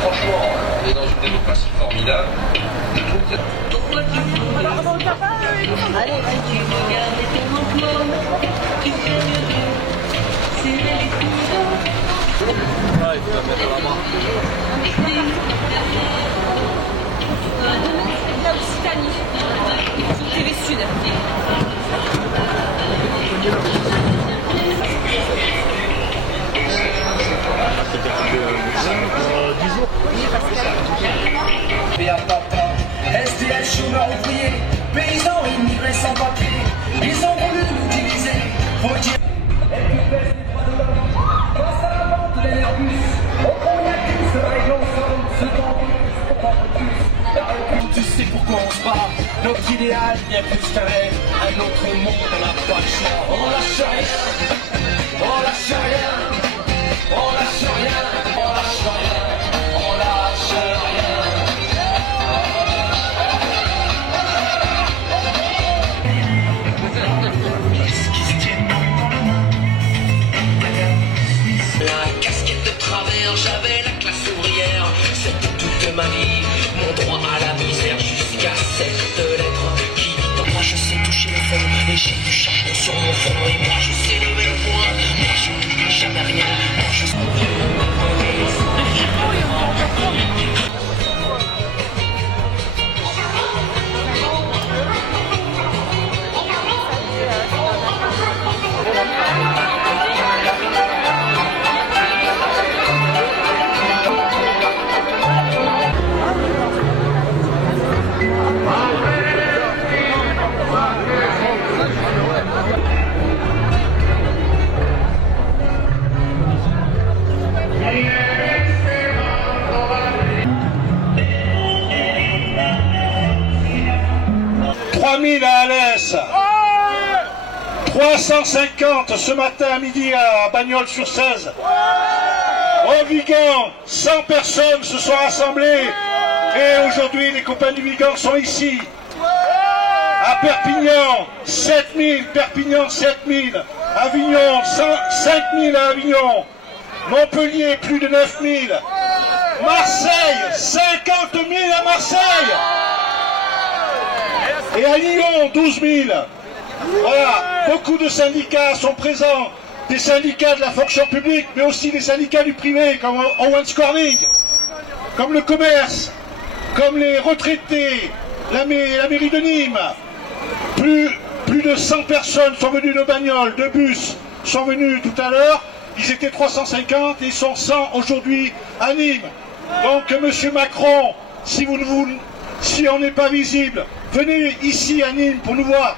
Franchement, on est dans une démocratie formidable. Allez, Ah, il faut la mettre à la main. la Occitanie, sur TV Sud. SDF, chômeurs ouvriers, paysans immigrés sans papier, ils ont voulu nous diviser, faut dire. Et puis baisse les droits de l'homme, face à la vente des Airbus, au fond y a qui se règle ensemble, ce temps on parle plus. Tu sais pourquoi on se bat, notre idéal bien plus qu'un rêve, un autre monde, on n'a pas le choix, on lâche rien, on lâche rien, on lâche rien, on lâche rien, on lâche rien. La casquette de travers, j'avais la classe ouvrière. C'était toute ma vie, mon droit à la misère. Jusqu'à cette lettre qui dit en moi je sais toucher le fond. Et j'ai du charbon sur mon front. Et moi je sais lever le poing. Moi je n'oublie jamais rien. Moi je à Alès, 350 ce matin à midi à Bagnols-sur-Cèze. Au Vigan, 100 personnes se sont rassemblées et aujourd'hui les copains du Vigan sont ici. À Perpignan, 7000, Perpignan 7000, Avignon 5000 à Avignon, Montpellier plus de 9000, Marseille 50 000 à Marseille. Et à Lyon, 12 000. Voilà, beaucoup de syndicats sont présents, des syndicats de la fonction publique, mais aussi des syndicats du privé, comme Owens Corning, comme le commerce, comme les retraités, la mairie de Nîmes. Plus de 100 personnes sont venues de Bagnols, de bus, sont venus tout à l'heure. Ils étaient 350 et ils sont 100 aujourd'hui à Nîmes. Donc, Monsieur Macron, si on n'est pas visible, venez ici à Nîmes pour nous voir.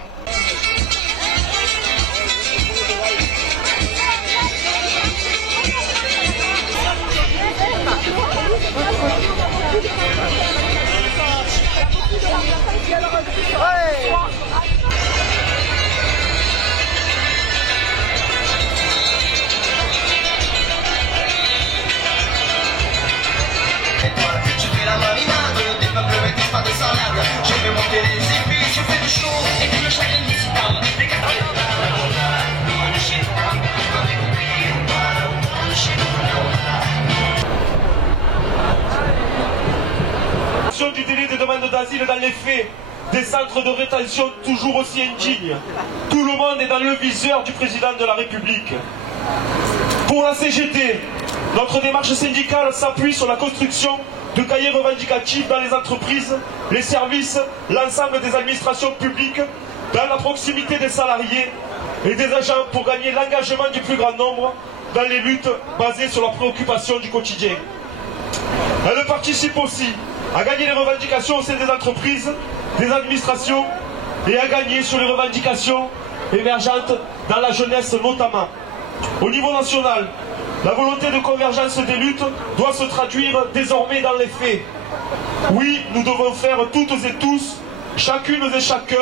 J'ai fait monter les épées, j'ai fait du show, et puis le chagrin dissident. Du délai de demande d'asile dans les faits, des centres de rétention toujours aussi indignes. Tout le monde est dans le viseur du président de la République. Pour la CGT, notre démarche syndicale s'appuie sur la construction de cahiers revendicatifs dans les entreprises, les services, l'ensemble des administrations publiques, dans la proximité des salariés et des agents pour gagner l'engagement du plus grand nombre dans les luttes basées sur la préoccupation du quotidien. Elle participe aussi à gagner les revendications au sein des entreprises, des administrations et à gagner sur les revendications émergentes dans la jeunesse notamment. Au niveau national, la volonté de convergence des luttes doit se traduire désormais dans les faits. Oui, nous devons faire toutes et tous, chacune et chacun,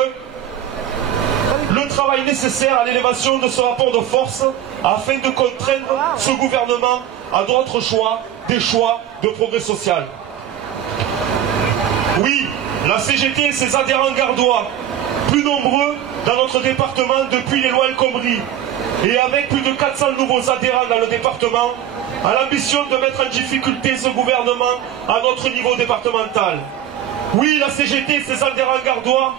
le travail nécessaire à l'élévation de ce rapport de force afin de contraindre ce gouvernement à d'autres choix, des choix de progrès social. Oui, la CGT et ses adhérents gardois, plus nombreux dans notre département depuis les lois El Khomri, et avec plus de 400 nouveaux adhérents dans le département, a l'ambition de mettre en difficulté ce gouvernement à notre niveau départemental. Oui, la CGT et ses adhérents gardois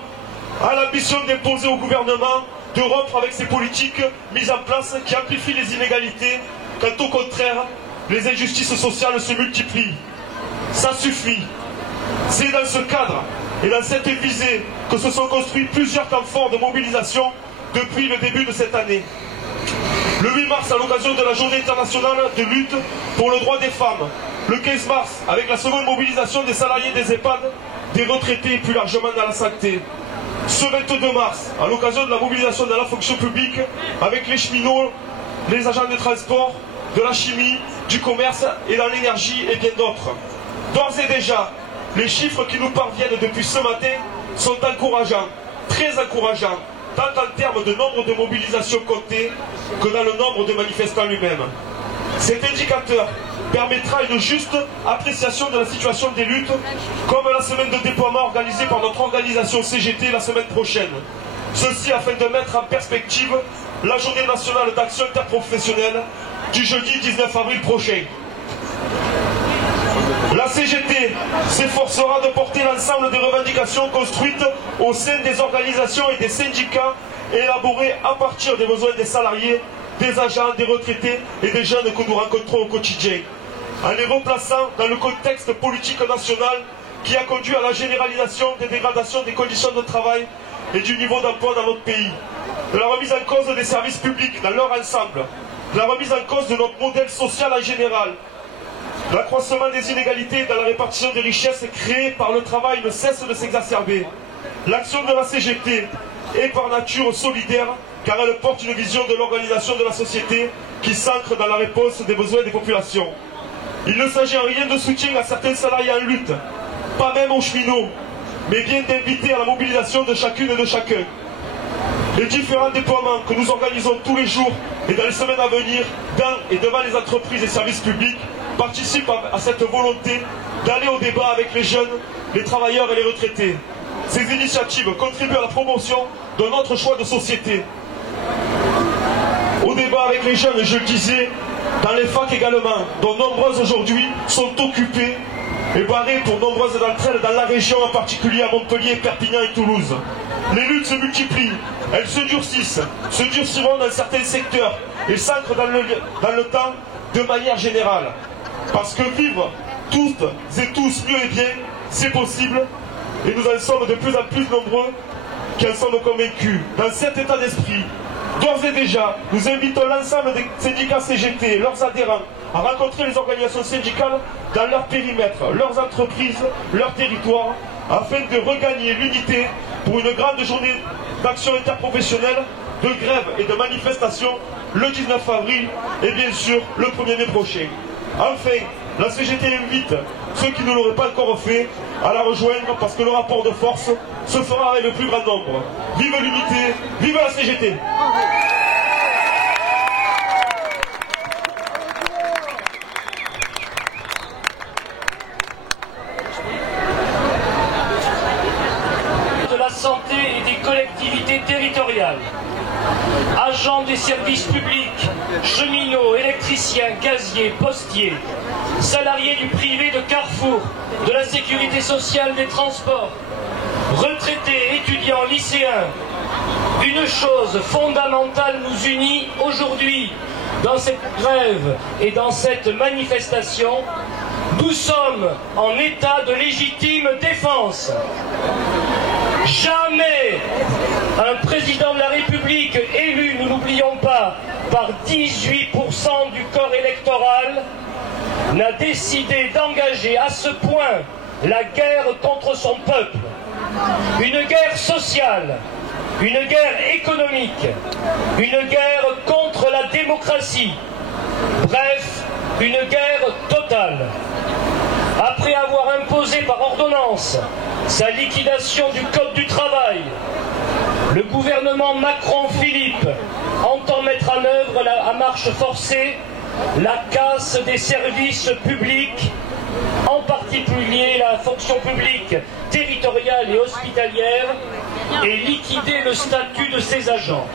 a l'ambition d'imposer au gouvernement de rompre avec ces politiques mises en place qui amplifient les inégalités, quand au contraire, les injustices sociales se multiplient. Ça suffit. C'est dans ce cadre et dans cette visée que se sont construits plusieurs temps forts de mobilisation depuis le début de cette année. Le 8 mars, à l'occasion de la Journée internationale de lutte pour le droit des femmes. Le 15 mars, avec la seconde mobilisation des salariés des EHPAD, des retraités et plus largement dans la santé. Ce 22 mars, à l'occasion de la mobilisation dans la fonction publique, avec les cheminots, les agents de transport, de la chimie, du commerce et dans l'énergie et bien d'autres. D'ores et déjà, les chiffres qui nous parviennent depuis ce matin sont encourageants, très encourageants, tant en termes de nombre de mobilisations comptées que dans le nombre de manifestants lui-même. Cet indicateur permettra une juste appréciation de la situation des luttes, comme la semaine de déploiement organisée par notre organisation CGT la semaine prochaine. Ceci afin de mettre en perspective la journée nationale d'action interprofessionnelle du jeudi 19 avril prochain. La CGT s'efforcera de porter l'ensemble des revendications construites au sein des organisations et des syndicats élaborés à partir des besoins des salariés, des agents, des retraités et des jeunes que nous rencontrons au quotidien, en les replaçant dans le contexte politique national qui a conduit à la généralisation des dégradations des conditions de travail et du niveau d'emploi dans notre pays, de la remise en cause des services publics dans leur ensemble, de la remise en cause de notre modèle social en général. L'accroissement des inégalités dans la répartition des richesses créées par le travail ne cesse de s'exacerber. L'action de la CGT est par nature solidaire car elle porte une vision de l'organisation de la société qui s'ancre dans la réponse des besoins des populations. Il ne s'agit en rien de soutien à certains salariés en lutte, pas même aux cheminots, mais bien d'inviter à la mobilisation de chacune et de chacun. Les différents déploiements que nous organisons tous les jours et dans les semaines à venir, dans et devant les entreprises et services publics, participent à cette volonté d'aller au débat avec les jeunes, les travailleurs et les retraités. Ces initiatives contribuent à la promotion de notre choix de société. Au débat avec les jeunes, je le disais, dans les facs également, dont nombreuses aujourd'hui sont occupées et barrées pour nombreuses d'entre elles dans la région, en particulier à Montpellier, Perpignan et Toulouse. Les luttes se multiplient, elles se durcissent, se durciront dans certains secteurs et s'ancrent dans le temps de manière générale. Parce que vivre toutes et tous mieux et bien, c'est possible et nous en sommes de plus en plus nombreux qui en sommes convaincus. Dans cet état d'esprit, d'ores et déjà, nous invitons l'ensemble des syndicats CGT, leurs adhérents, à rencontrer les organisations syndicales dans leur périmètre, leurs entreprises, leur territoire, afin de regagner l'unité pour une grande journée d'action interprofessionnelle, de grève et de manifestation le 19 avril et bien sûr le 1er mai prochain. Enfin, la CGT invite ceux qui ne l'auraient pas encore fait à la rejoindre parce que le rapport de force se fera avec le plus grand nombre. Vive l'unité, vive la CGT! De la santé et des collectivités territoriales, agents des services publics, cheminots, électriciens, gaziers, postiers, salariés du privé de Carrefour, de la sécurité sociale des transports, retraités, étudiants, lycéens. Une chose fondamentale nous unit aujourd'hui dans cette grève et dans cette manifestation. Nous sommes en état de légitime défense. Jamais un président de la République élu, nous n'oublions pas, par 18% du corps électoral, n'a décidé d'engager à ce point la guerre contre son peuple. Une guerre sociale, une guerre économique, une guerre contre la démocratie. Bref, une guerre totale. Après avoir imposé par ordonnance sa liquidation du Code du travail, le gouvernement Macron-Philippe entend mettre en œuvre à marche forcée la casse des services publics, en particulier la fonction publique territoriale et hospitalière, et liquider le statut de ses agents.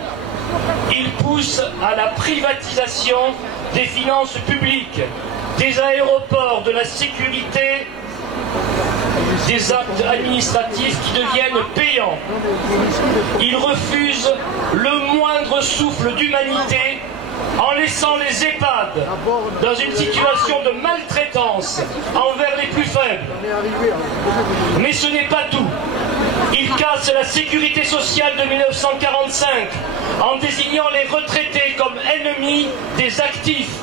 Il pousse à la privatisation des finances publiques, des aéroports, de la sécurité, des actes administratifs qui deviennent payants. Il refuse le moindre souffle d'humanité en laissant les EHPAD dans une situation de maltraitance envers les plus faibles. Mais ce n'est pas tout. Il casse la sécurité sociale de 1945 en désignant les retraités comme ennemis des actifs,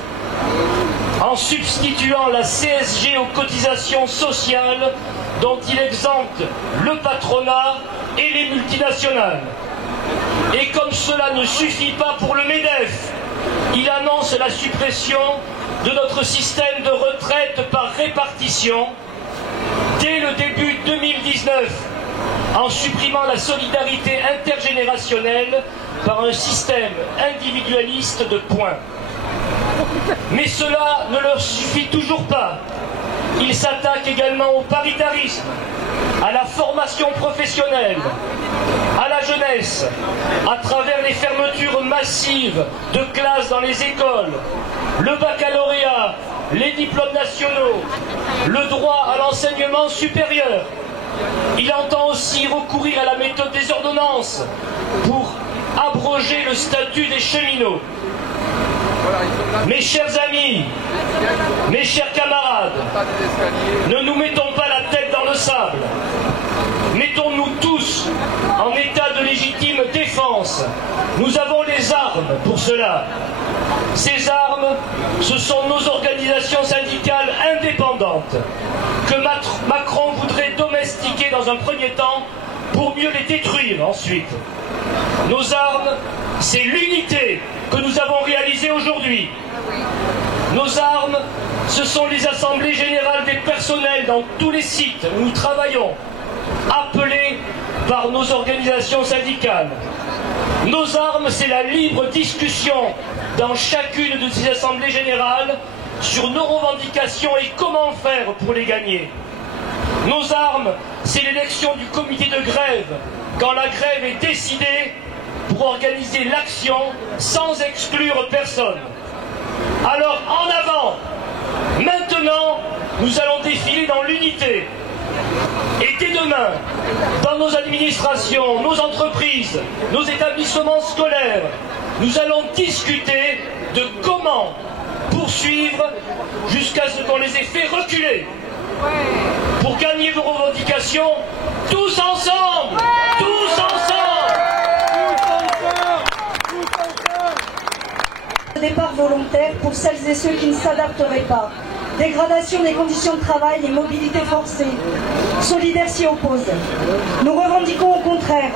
en substituant la CSG aux cotisations sociales dont il exempte le patronat et les multinationales. Et comme cela ne suffit pas pour le MEDEF, il annonce la suppression de notre système de retraite par répartition dès le début 2019, en supprimant la solidarité intergénérationnelle par un système individualiste de points. Mais cela ne leur suffit toujours pas. Ils s'attaquent également au paritarisme, à la formation professionnelle, à la jeunesse, à travers les fermetures massives de classes dans les écoles, le baccalauréat, les diplômes nationaux, le droit à l'enseignement supérieur. Il entend aussi recourir à la méthode des ordonnances pour abroger le statut des cheminots. Mes chers amis, mes chers camarades, ne nous mettons pas la tête dans le sable. Mettons-nous tous en état de légitime défense. Nous avons les armes pour cela. Ces armes, ce sont nos organisations syndicales indépendantes que Macron voudrait domestiquer dans un premier temps pour mieux les détruire ensuite. Nos armes, c'est l'unité que nous avons réalisée aujourd'hui. Nos armes, ce sont les assemblées générales des personnels dans tous les sites où nous travaillons, appelées par nos organisations syndicales. Nos armes, c'est la libre discussion dans chacune de ces assemblées générales sur nos revendications et comment faire pour les gagner. Nos armes, c'est l'élection du comité de grève quand la grève est décidée pour organiser l'action sans exclure personne. Alors en avant, maintenant, nous allons défiler dans l'unité. Et dès demain, dans nos administrations, nos entreprises, nos établissements scolaires, nous allons discuter de comment poursuivre jusqu'à ce qu'on les ait fait reculer. Pour gagner nos revendications, tous ensemble, tous ensemble. Départ volontaire pour celles et ceux qui ne s'adapteraient pas. Dégradation des conditions de travail et mobilité forcée. Solidaires s'y oppose. Nous revendiquons au contraire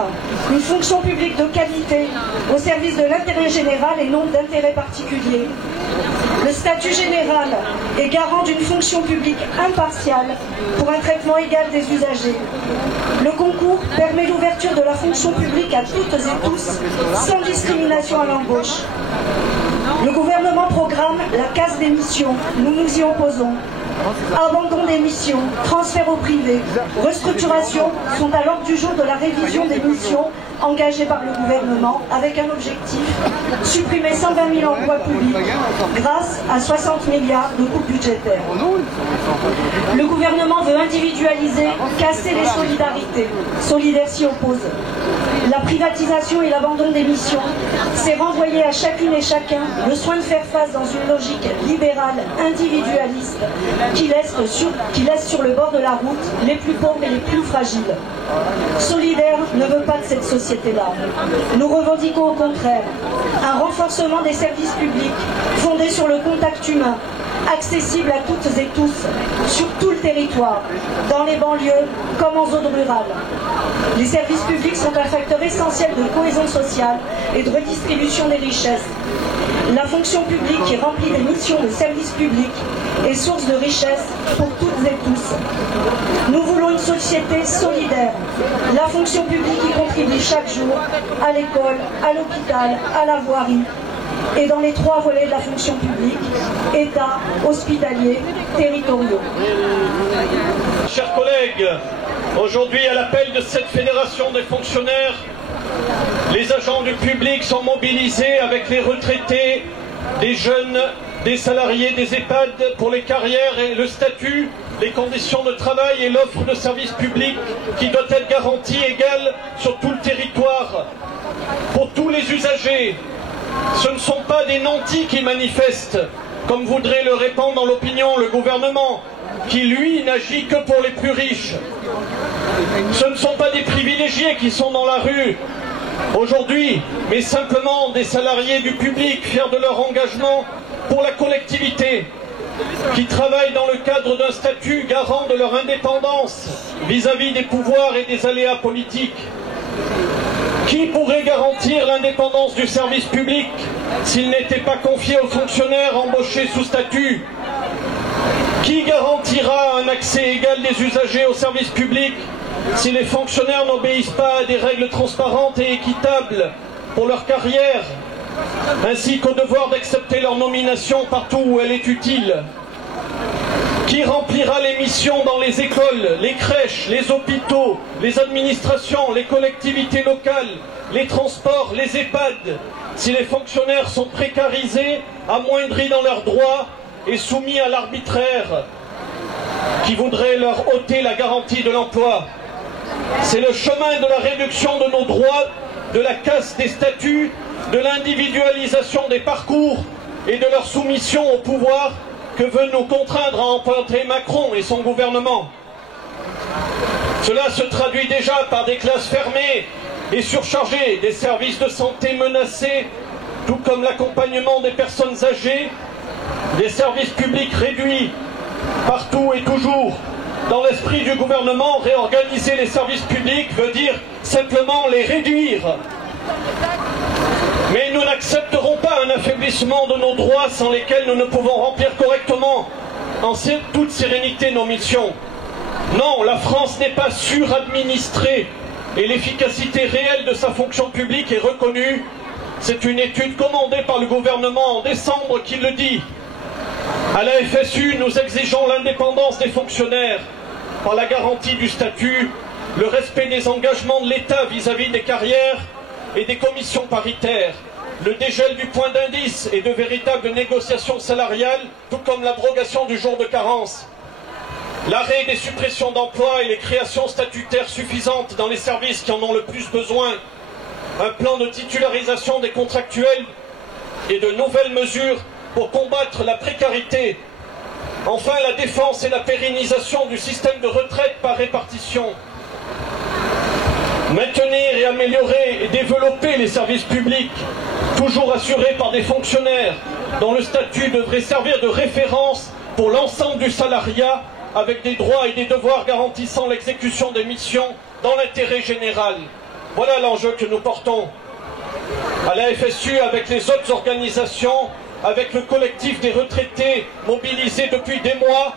une fonction publique de qualité au service de l'intérêt général et non d'intérêts particuliers. Le statut général est garant d'une fonction publique impartiale pour un traitement égal des usagers. Le concours permet l'ouverture de la fonction publique à toutes et tous, sans discrimination à l'embauche. Le gouvernement programme la casse des missions. Nous nous y opposons. Abandon des missions, transfert au privé, restructuration sont à l'ordre du jour de la révision des missions engagées par le gouvernement avec un objectif, supprimer 120 000 emplois publics grâce à 60 milliards de coupes budgétaires. Le gouvernement veut individualiser, casser les solidarités. Solidaires s'y opposent. La privatisation et l'abandon des missions, c'est renvoyer à chacune et chacun le soin de faire face dans une logique libérale, individualiste, qui laisse sur le bord de la route les plus pauvres et les plus fragiles. Solidaire ne veut pas de cette société-là. Nous revendiquons au contraire un renforcement des services publics fondé sur le contact humain, accessible à toutes et tous, sur tout le territoire, dans les banlieues comme en zone rurale. Les services publics sont un facteur essentiel de cohésion sociale et de redistribution des richesses. La fonction publique qui remplit des missions de service public est source de richesse pour toutes et tous. Nous voulons une société solidaire. La fonction publique y contribue chaque jour à l'école, à l'hôpital, à la voirie et dans les 3 volets de la fonction publique, État, hospitalier, territoriaux. Chers collègues, aujourd'hui à l'appel de cette fédération des fonctionnaires, Les agents du public sont mobilisés avec les retraités, des jeunes, des salariés des EHPAD pour les carrières et le statut, les conditions de travail et l'offre de services publics qui doit être garantie égale sur tout le territoire. Pour tous les usagers, ce ne sont pas des nantis qui manifestent, comme voudrait le répandre dans l'opinion le gouvernement, qui lui n'agit que pour les plus riches. Ce ne sont pas des privilégiés qui sont dans la rue aujourd'hui, mais simplement des salariés du public fiers de leur engagement pour la collectivité, qui travaillent dans le cadre d'un statut garant de leur indépendance vis-à-vis des pouvoirs et des aléas politiques. Qui pourrait garantir l'indépendance du service public s'il n'était pas confié aux fonctionnaires embauchés sous statut? Qui garantira un accès égal des usagers au service public si les fonctionnaires n'obéissent pas à des règles transparentes et équitables pour leur carrière, ainsi qu'au devoir d'accepter leur nomination partout où elle est utile? Qui remplira les missions dans les écoles, les crèches, les hôpitaux, les administrations, les collectivités locales, les transports, les EHPAD, si les fonctionnaires sont précarisés, amoindris dans leurs droits et soumis à l'arbitraire qui voudrait leur ôter la garantie de l'emploi? C'est le chemin de la réduction de nos droits, de la casse des statuts, de l'individualisation des parcours et de leur soumission au pouvoir que veut nous contraindre à emprunter Macron et son gouvernement. Cela se traduit déjà par des classes fermées et surchargées, des services de santé menacés, tout comme l'accompagnement des personnes âgées, des services publics réduits partout et toujours. Dans l'esprit du gouvernement, réorganiser les services publics veut dire simplement les réduire. Mais nous n'accepterons pas un affaiblissement de nos droits sans lesquels nous ne pouvons remplir correctement, en toute sérénité, nos missions. Non, la France n'est pas suradministrée et l'efficacité réelle de sa fonction publique est reconnue. C'est une étude commandée par le gouvernement en décembre qui le dit. À la FSU, nous exigeons l'indépendance des fonctionnaires par la garantie du statut, le respect des engagements de l'État vis-à-vis des carrières et des commissions paritaires, le dégel du point d'indice et de véritables négociations salariales, tout comme l'abrogation du jour de carence, l'arrêt des suppressions d'emplois et les créations statutaires suffisantes dans les services qui en ont le plus besoin, un plan de titularisation des contractuels et de nouvelles mesures pour combattre la précarité, enfin la défense et la pérennisation du système de retraite par répartition. Maintenir et améliorer et développer les services publics, toujours assurés par des fonctionnaires dont le statut devrait servir de référence pour l'ensemble du salariat, avec des droits et des devoirs garantissant l'exécution des missions dans l'intérêt général. Voilà l'enjeu que nous portons. À la FSU, avec les autres organisations, avec le collectif des retraités mobilisés depuis des mois,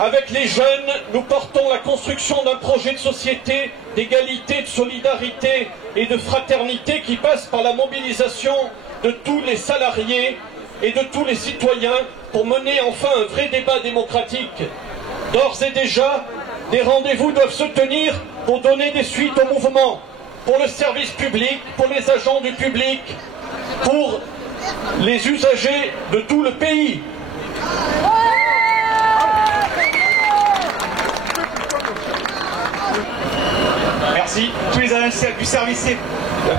avec les jeunes, nous portons la construction d'un projet de société, d'égalité, de solidarité et de fraternité qui passe par la mobilisation de tous les salariés et de tous les citoyens pour mener enfin un vrai débat démocratique. D'ores et déjà, des rendez-vous doivent se tenir pour donner des suites au mouvement, pour le service public, pour les agents du public, pour les usagers de tout le pays. Merci. Tous les agents du service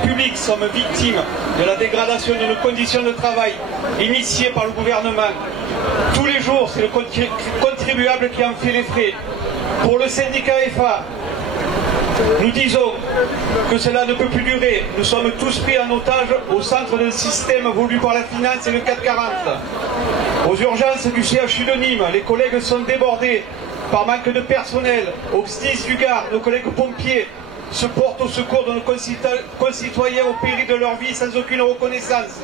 public sommes victimes de la dégradation de nos conditions de travail initiée par le gouvernement. Tous les jours, c'est le contribuable qui en fait les frais. Pour le syndicat FA, nous disons que cela ne peut plus durer. Nous sommes tous pris en otage au centre d'un système voulu par la finance et le 440. Aux urgences du CHU de Nîmes, les collègues sont débordés par manque de personnel. Au SDIS du Gard, nos collègues pompiers se portent au secours de nos concitoyens au péril de leur vie sans aucune reconnaissance.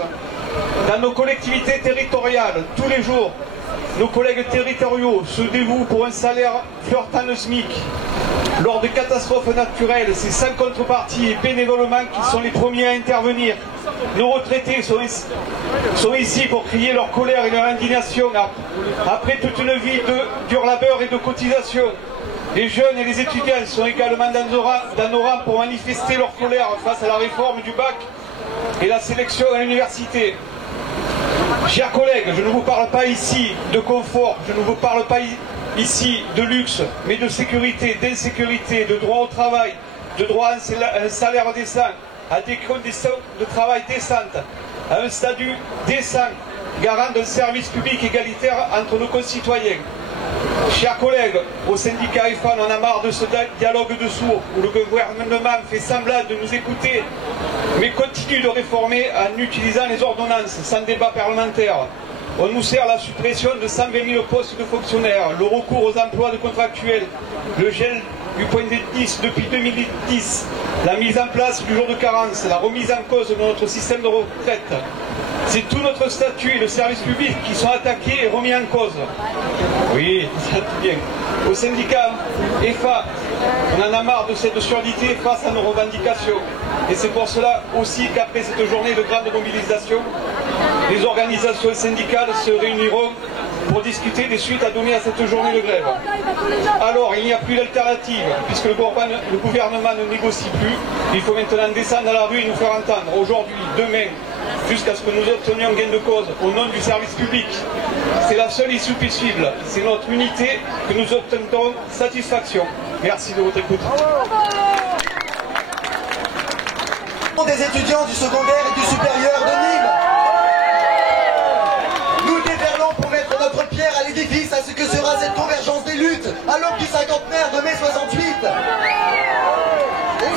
Dans nos collectivités territoriales, tous les jours, nos collègues territoriaux se dévouent pour un salaire flirtant le SMIC. Lors de catastrophes naturelles, c'est sans contrepartie et bénévolement qu'ils sont les premiers à intervenir. Nos retraités sont ici pour crier leur colère et leur indignation après toute une vie de dur labeur et de cotisation. Les jeunes et les étudiants sont également dans nos rangs pour manifester leur colère face à la réforme du bac et la sélection à l'université. Chers collègues, je ne vous parle pas ici de confort, je ne vous parle pas ici de luxe, mais de sécurité, d'insécurité, de droit au travail, de droit à un salaire décent, à des conditions de travail décentes, à un statut décent, garant d'un service public égalitaire entre nos concitoyens. Chers collègues, au syndicat EFA, on en a marre de ce dialogue de sourds où le gouvernement fait semblant de nous écouter, mais continue de réformer en utilisant les ordonnances sans débat parlementaire. On nous sert la suppression de 120 000 postes de fonctionnaires, le recours aux emplois de contractuels, le gel du point d'indice depuis 2010, la mise en place du jour de carence, la remise en cause de notre système de retraite. C'est tout notre statut et le service public qui sont attaqués et remis en cause. Oui, ça tout bien. Au syndicat EFA, on en a marre de cette surdité face à nos revendications. Et c'est pour cela aussi qu'après cette journée de grande mobilisation, les organisations syndicales se réuniront pour discuter des suites à donner à cette journée de grève. Alors, il n'y a plus d'alternative, puisque le gouvernement ne négocie plus. Il faut maintenant descendre à la rue et nous faire entendre, aujourd'hui, demain, jusqu'à ce que nous obtenions gain de cause au nom du service public. C'est la seule issue possible. C'est notre unité que nous obtiendrons satisfaction. Merci de votre écoute. Des étudiants du secondaire et du supérieur de Nîmes. Nous déferlons pour mettre notre pierre à l'édifice à ce que sera cette convergence des luttes à l'aube du cinquantenaire de mai 68.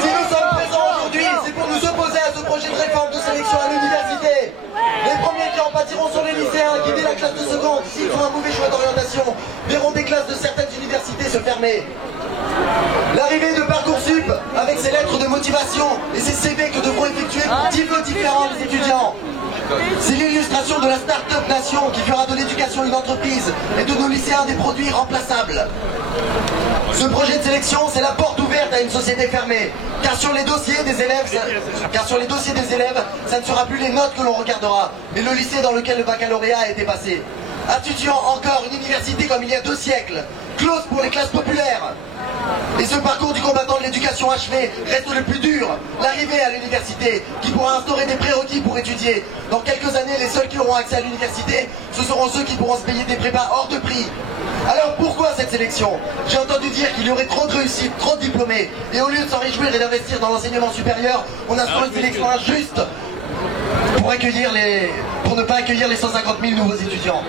Si nous sommes présents aujourd'hui, c'est pour nous opposer à ce projet de réforme de sélection à l'université. Les premiers qui en pâtiront sont les lycéens qui, dès la classe de seconde, s'ils font un mauvais choix d'orientation, verront des classes de certaines universités se fermer. L'arrivée de Parcoursup, avec ses lettres de motivation et ses CV que devront effectuer pour 10 vœux différents les étudiants. C'est l'illustration de la start-up nation qui fera de l'éducation une entreprise et de nos lycéens des produits remplaçables. Ce projet de sélection, c'est la porte ouverte à une société fermée. Car sur les dossiers des élèves, ça ne sera plus les notes que l'on regardera, mais le lycée dans lequel le baccalauréat a été passé. Instituant encore une université comme il y a 2 siècles, close pour les classes populaires. Et ce parcours du combattant de l'éducation achevée reste le plus dur, l'arrivée à l'université, qui pourra instaurer des prérequis pour étudier. Dans quelques années, les seuls qui auront accès à l'université, ce seront ceux qui pourront se payer des prépas hors de prix. Alors pourquoi cette sélection? J'ai entendu dire qu'il y aurait trop de réussites, trop de diplômés. Et au lieu de s'en réjouir et d'investir dans l'enseignement supérieur, on instaure une sélection injuste pour ne pas accueillir les 150 000 nouveaux étudiants.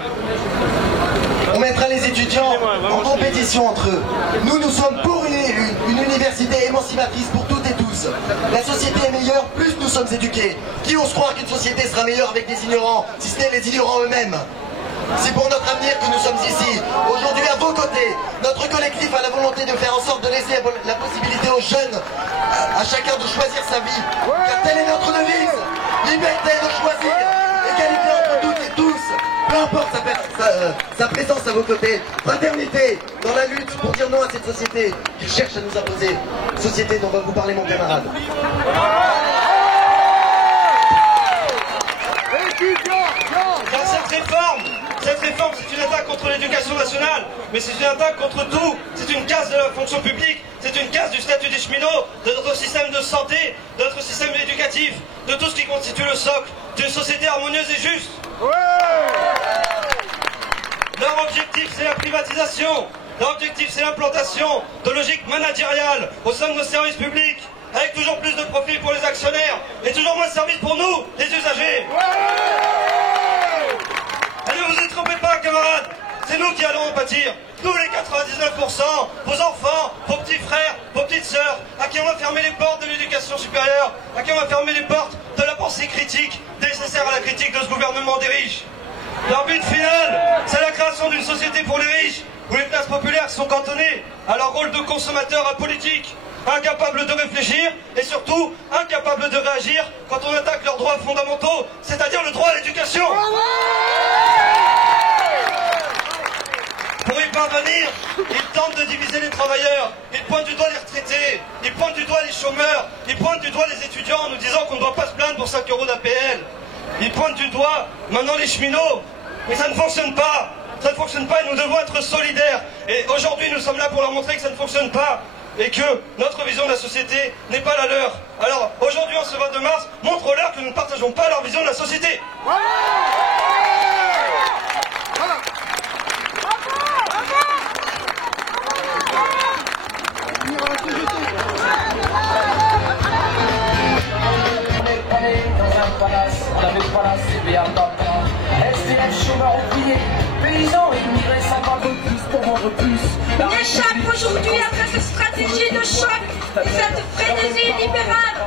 On mettra les étudiants en compétition entre eux. Nous sommes pour une université émancipatrice pour toutes et tous. La société est meilleure, plus nous sommes éduqués. Qui ose croire qu'une société sera meilleure avec des ignorants, si ce n'est les ignorants eux-mêmes? C'est pour notre avenir que nous sommes ici, aujourd'hui à vos côtés. Notre collectif a la volonté de faire en sorte de laisser la possibilité aux jeunes, à chacun de choisir sa vie. Car telle est notre devise, liberté de choisir, égalité entre toutes et tous. Peu importe sa présence à vos côtés, fraternité dans la lutte pour dire non à cette société qui cherche à nous imposer. Société dont va vous parler mon camarade. Car cette réforme, c'est une attaque contre l'éducation nationale, mais c'est une attaque contre tout. C'est une casse de la fonction publique, c'est une casse du statut des cheminots, de notre système de santé, de notre système éducatif, de tout ce qui constitue le socle d'une société harmonieuse et juste. Leur objectif, c'est la privatisation. Leur objectif, c'est l'implantation de logiques managériales au sein de nos services publics, avec toujours plus de profit pour les actionnaires et toujours moins de services pour nous, les usagers. Et ne vous y trompez pas, camarades, c'est nous qui allons en pâtir. Nous, les 99%, vos enfants, vos petits frères, vos petites sœurs, à qui on va fermer les portes de l'éducation supérieure, à qui on va fermer les portes de la pensée critique nécessaire à la critique de ce gouvernement des riches. Leur but final, c'est la création d'une société pour les riches, où les classes populaires sont cantonnées à leur rôle de consommateurs apolitiques, incapables de réfléchir et surtout incapables de réagir quand on attaque leurs droits fondamentaux, c'est-à-dire le droit à l'éducation. Pour y parvenir, ils tentent de diviser les travailleurs, ils pointent du doigt les retraités, ils pointent du doigt les chômeurs, ils pointent du doigt les étudiants en nous disant qu'on ne doit pas se plaindre pour 5 € d'APL. Ils pointent du doigt maintenant les cheminots, mais ça ne fonctionne pas. ça ne fonctionne pas et nous devons être solidaires. Et aujourd'hui, nous sommes là pour leur montrer que ça ne fonctionne pas et que notre vision de la société n'est pas la leur. Alors, aujourd'hui, en ce 22 mars, montre-leur que nous ne partageons pas leur vision de la société. On avait pas la CBA papa, SDF, chômeurs ouvriers, paysans et immigrés sans pas de plus pour vendre plus. On échappe aujourd'hui après cette stratégie de choc et cette frénésie libérale.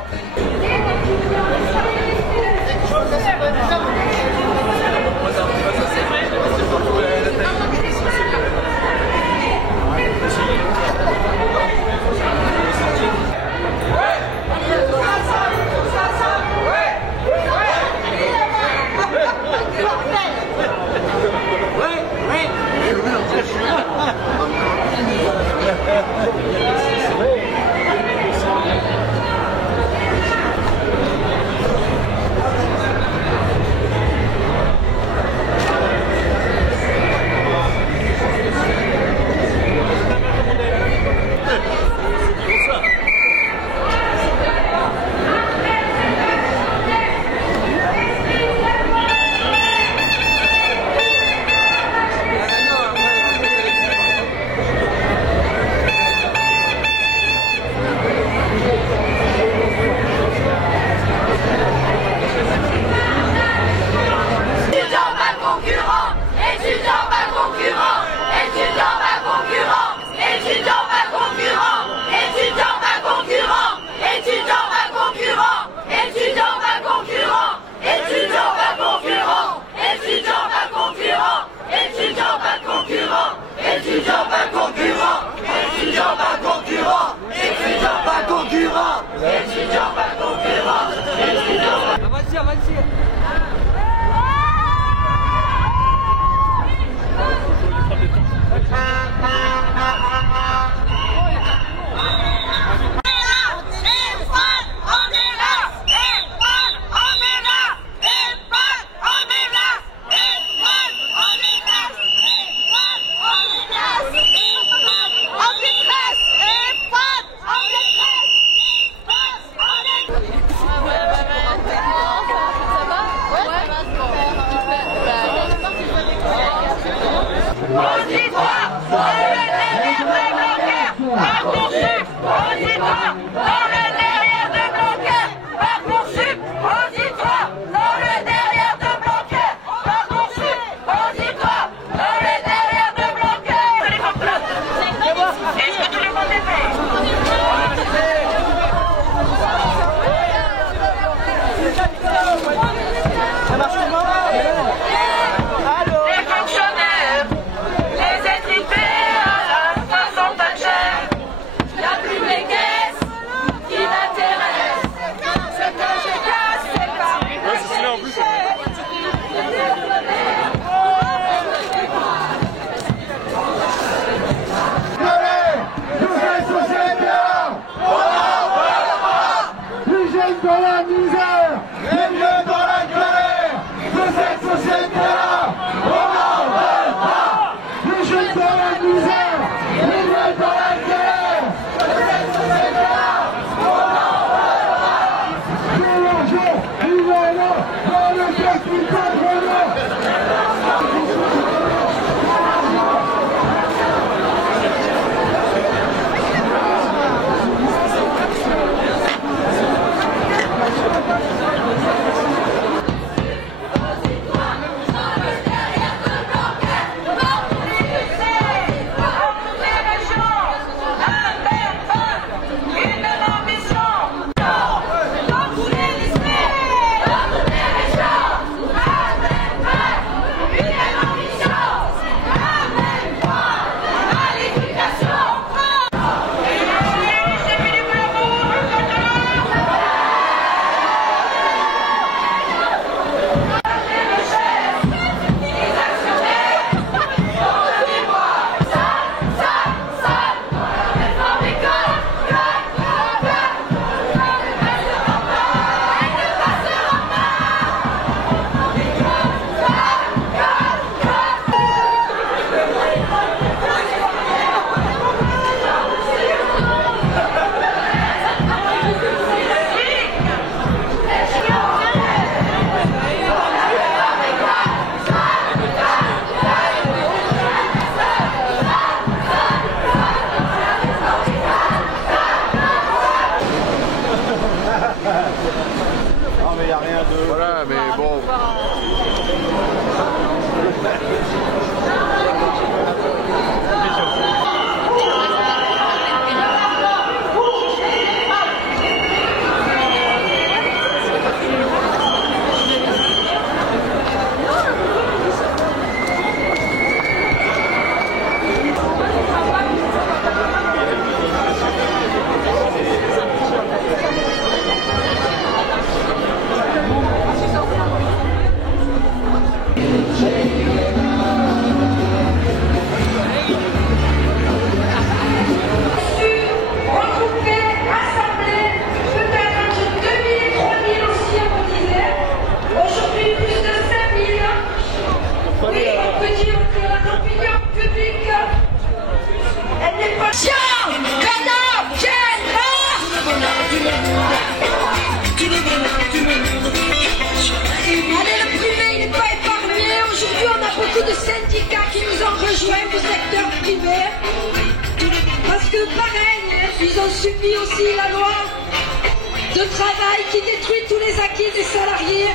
peut dire que l'opinion publique, elle n'est pas... Allez, le privé, il n'est pas épargné. Aujourd'hui, on a beaucoup de syndicats qui nous ont rejoints du secteur privé. Parce que pareil, ils ont subi aussi la loi de travail qui détruit tous les acquis des salariés.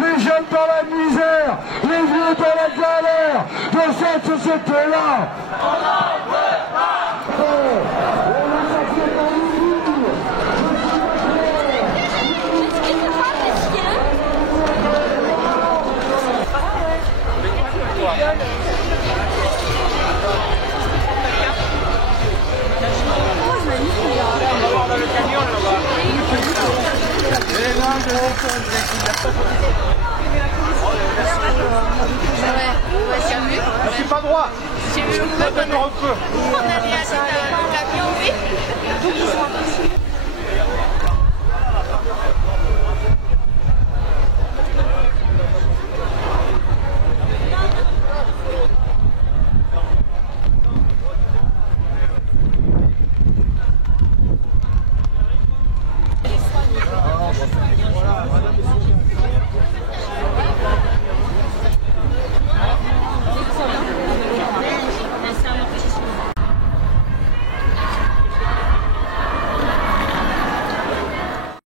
Les jeunes dans la misère, les vieux dans la galère de cette société-là. On n'en veut pas. Je suis pas droit. J'ai vu le camion, oui. Donc ils sont